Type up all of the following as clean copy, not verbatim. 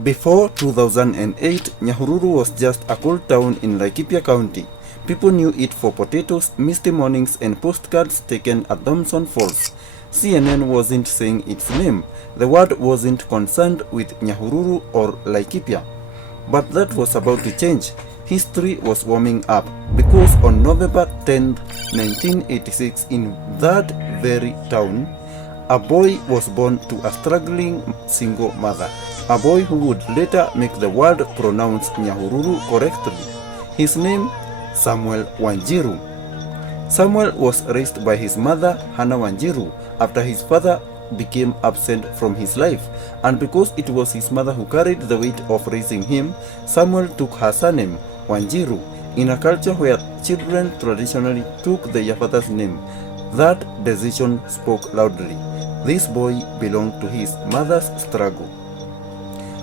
Before 2008, Nyahururu was just a coal town in Laikipia County. People knew it for potatoes, misty mornings, and postcards taken at Thompson Falls. CNN wasn't saying its name. The word wasn't concerned with Nyahururu or Laikipia. But that was about to change. History was warming up because on November 10, 1986, in that very town, a boy was born to a struggling single mother. A boy who would later make the word pronounce Nyahururu correctly. His name, Samuel Wanjiru. Samuel was raised by his mother, Hannah Wanjiru, after his father became absent from his life, and because it was his mother who carried the weight of raising him, Samuel took her surname, Wanjiru. In a culture where children traditionally took their father's name, that decision spoke loudly. This boy belonged to his mother's struggle.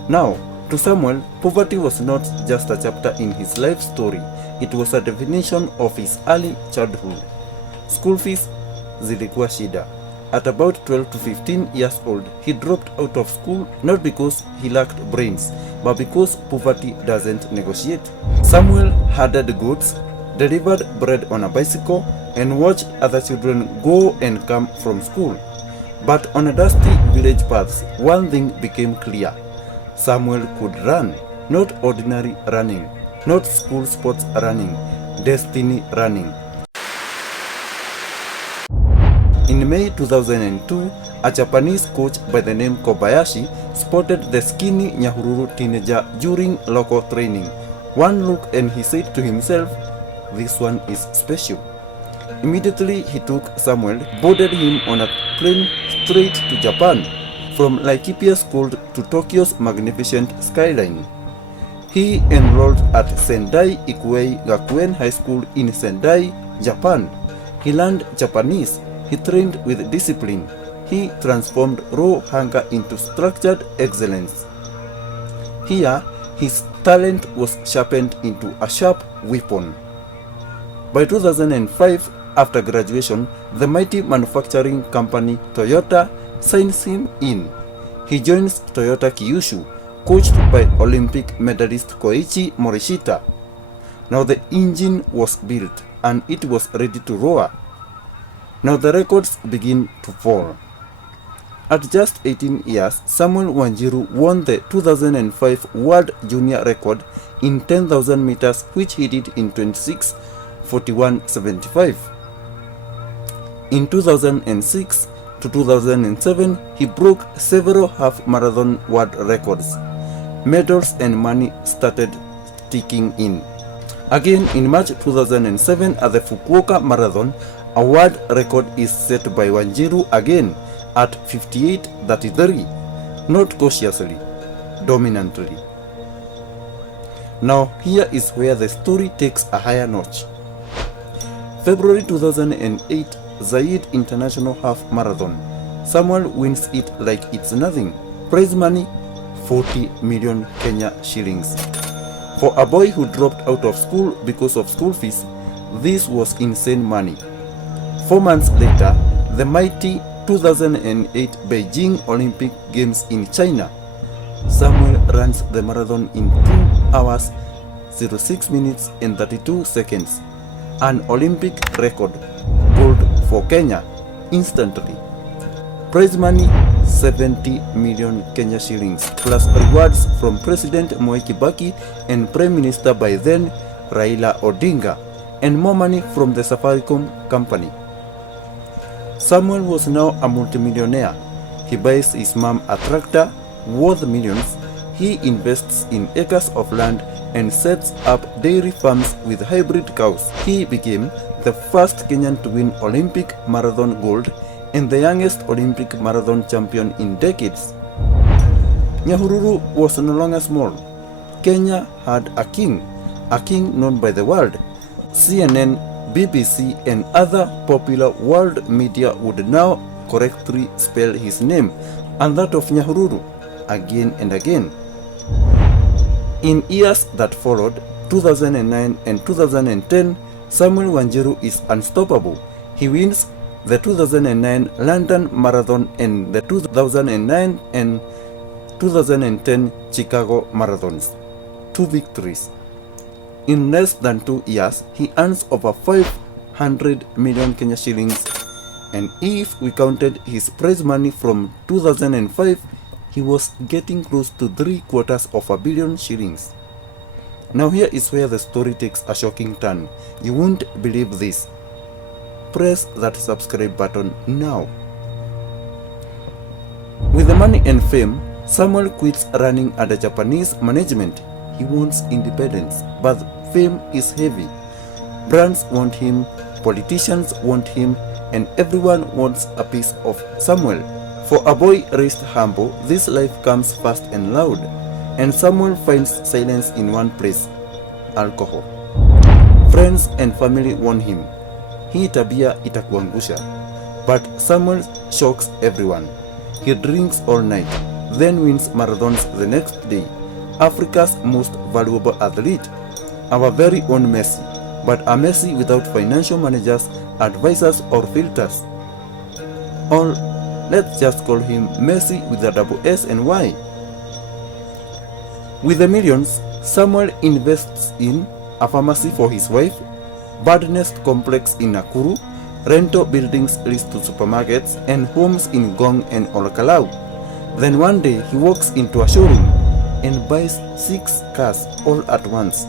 Now, to Samuel, poverty was not just a chapter in his life story, it was a definition of his early childhood. School fees zilikuwa shida. At about 12 to 15 years old, he dropped out of school not because he lacked brains, but because poverty doesn't negotiate. Samuel herded goats, delivered bread on a bicycle, and watched other children go and come from school. But on a dusty village paths, one thing became clear. Samuel could run, not ordinary running, not school sports running, destiny running. In May 2002, a Japanese coach by the name Kobayashi spotted the skinny Nyahururu teenager during local training. One look and he said to himself, "This one is special." Immediately he took Samuel, boarded him on a plane straight to Japan, from Laikipia's cold to Tokyo's magnificent skyline. He enrolled at Sendai Ikuei Gakuen High School in Sendai, Japan. He learned Japanese. He trained with discipline. He transformed raw hunger into structured excellence. Here, his talent was sharpened into a sharp weapon. By 2005, after graduation, the mighty manufacturing company Toyota signs him in. He joins Toyota Kyushu, coached by Olympic medalist Koichi Morishita. Now the engine was built and it was ready to roar. Now the records begin to fall. At just 18 years, Samuel Wanjiru won the 2005 World Junior record in 10,000 meters, which he did in 26:41.75. In 2006 to 2007, he broke several half-marathon world records. Medals and money started ticking in. Again, in March 2007 at the Fukuoka Marathon, a world record is set by Wanjiru again at 58:33, not cautiously, dominantly. Now here is where the story takes a higher notch. February 2008, Zayed International Half Marathon. Samuel wins it like it's nothing. Prize money, 40 million Kenya shillings. For a boy who dropped out of school because of school fees, this was insane money. 4 months later, the mighty 2008 Beijing Olympic Games in China. Samuel runs the marathon in 2 hours, 06 minutes and 32 seconds. An Olympic record, gold for Kenya, instantly. Prize money, 70 million Kenya shillings, plus rewards from President Moi Kibaki and Prime Minister by then Raila Odinga, and more money from the Safaricom company. Samuel was now a multimillionaire. He buys his mom a tractor worth millions. He invests in acres of land and sets up dairy farms with hybrid cows. He became the first Kenyan to win Olympic marathon gold and the youngest Olympic marathon champion in decades. Nyahururu was no longer small. Kenya had a king known by the world. CNN, BBC and other popular world media would now correctly spell his name and that of Nyahururu again and again. In years that followed, 2009 and 2010, Samuel Wanjiru is unstoppable. He wins the 2009 London Marathon and the 2009 and 2010 Chicago Marathons, 2 victories. In less than 2 years, he earns over 500 million Kenya shillings, and if we counted his prize money from 2005, he was getting close to 750 million shillings. Now here is where the story takes a shocking turn. You won't believe this. Press that subscribe button now. With the money and fame, Samuel quits running under Japanese management. He wants independence, but fame is heavy. Brands want him, politicians want him, and everyone wants a piece of Samuel. For a boy raised humble, this life comes fast and loud, and Samuel finds silence in one place: alcohol. Friends and family warn him, hii tabia itakuangusha. But Samuel shocks everyone. He drinks all night, then wins marathons the next day. Africa's most valuable athlete, our very own Messi, but a Messi without financial managers, advisors or filters. Or let's just call him Messi with a double S and Y. With the millions, Samuel invests in a pharmacy for his wife, bird nest complex in Nakuru, rental buildings leased to supermarkets, and homes in Gong and Olkalau. Then one day he walks into a showroom and buys 6 cars all at once: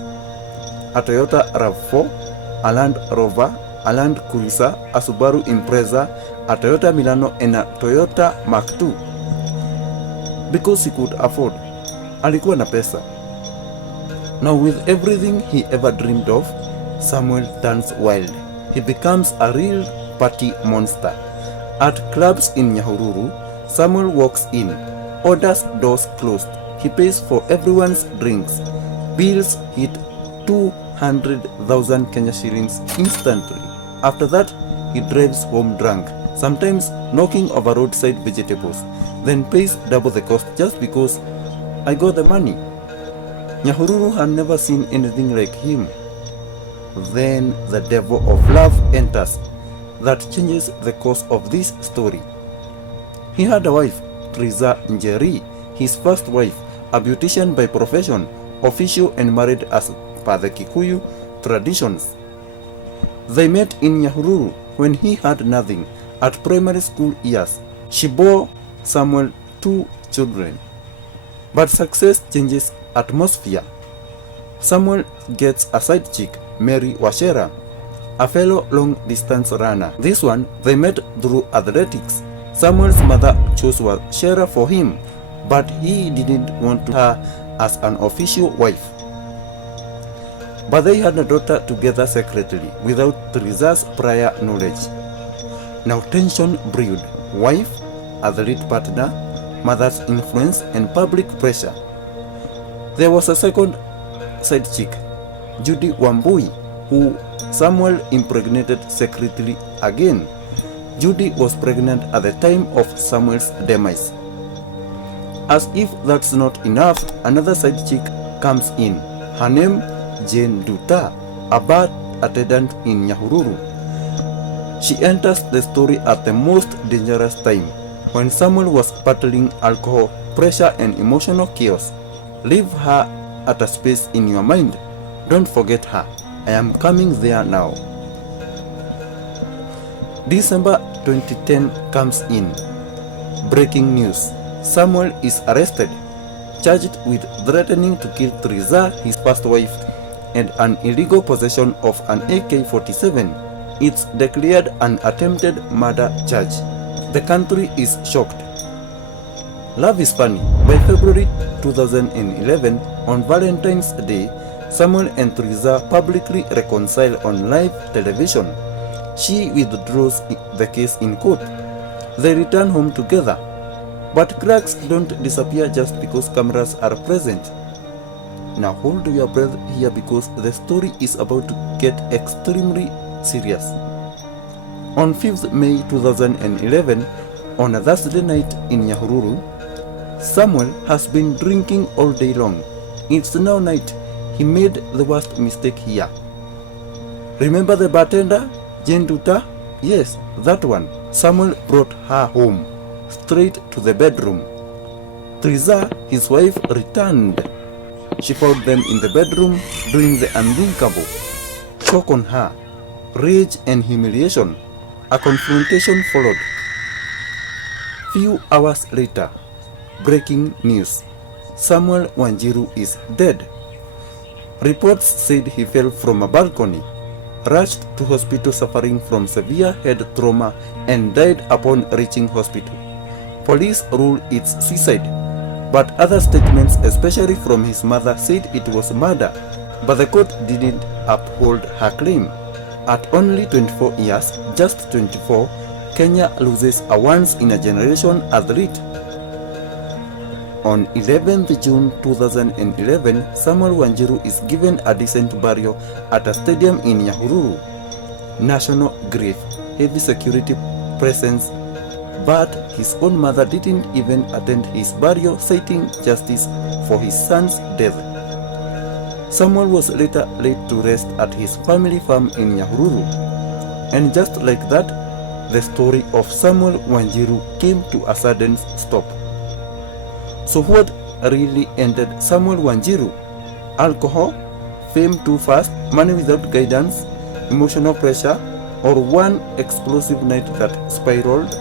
a Toyota RAV4, a Land Rover, a Land Cruiser, a Subaru Impreza, a Toyota Milano, and a Toyota Mark II. Because he could afford. Alikuwa na pesa. Now with everything he ever dreamed of, Samuel turns wild. He becomes a real party monster. At clubs in Nyahururu, Samuel walks in, orders doors closed. He pays for everyone's drinks. Bills hit 200,000 Kenya shillings instantly. After that, he drives home drunk, sometimes knocking over roadside vegetables, then pays double the cost just because I got the money. Nyahururu had never seen anything like him. Then the devil of love enters. That changes the course of this story. He had a wife, Teresa Njeri, his first wife, a beautician by profession, official and married as per the Kikuyu traditions. They met in Nyahururu when he had nothing, at primary school years. She bore Samuel 2 children. But success changes atmosphere. Samuel gets a side chick, Mary Wachera, a fellow long-distance runner. This one they met through athletics. Samuel's mother chose Wachera for him, but he didn't want her as an official wife. But they had a daughter together secretly, without Teresa's prior knowledge. Now tension brewed. Wife, athlete partner, mother's influence, and public pressure. There was a second side chick, Judy Wambui, who Samuel impregnated secretly again. Judy was pregnant at the time of Samuel's demise. As if that's not enough, another side chick comes in. Her name, Jane Duta, a bar attendant in Nyahururu. She enters the story at the most dangerous time, when Samuel was battling alcohol, pressure, and emotional chaos. Leave her at a space in your mind. Don't forget her. I am coming there now. December 2010 comes in. Breaking news. Samuel is arrested, charged with threatening to kill Teresa, his first wife, and an illegal possession of an AK-47. It's declared an attempted murder charge. The country is shocked. Love is funny. By February 2011, on Valentine's Day, Samuel and Teresa publicly reconcile on live television. She withdraws the case in court. They return home together. But cracks don't disappear just because cameras are present. Now hold your breath here, because the story is about to get extremely serious. On 5th May 2011, on a Thursday night in Nyahururu, Samuel has been drinking all day long. It's now night. He made the worst mistake here. Remember the bartender, Jane Duta? Yes, that one. Samuel brought her home, straight to the bedroom. Triza, his wife, returned. She found them in the bedroom doing the unthinkable. Shock on her, rage and humiliation. A confrontation followed. Few hours later, breaking news. Samuel Wanjiru is dead. Reports said he fell from a balcony, rushed to hospital suffering from severe head trauma, and died upon reaching hospital. Police ruled it's suicide, but other statements, especially from his mother, said it was murder, but the court didn't uphold her claim. At only 24 years, just 24, Kenya loses a once-in-a-generation athlete. On 11th June 2011, Samuel Wanjiru is given a decent burial at a stadium in Nyahururu. National grief, heavy security presence, but his own mother didn't even attend his burial, citing justice for his son's death. Samuel was later laid to rest at his family farm in Nyahururu. And just like that, the story of Samuel Wanjiru came to a sudden stop. So what really ended Samuel Wanjiru? Alcohol, fame too fast, money without guidance, emotional pressure, or one explosive night that spiraled?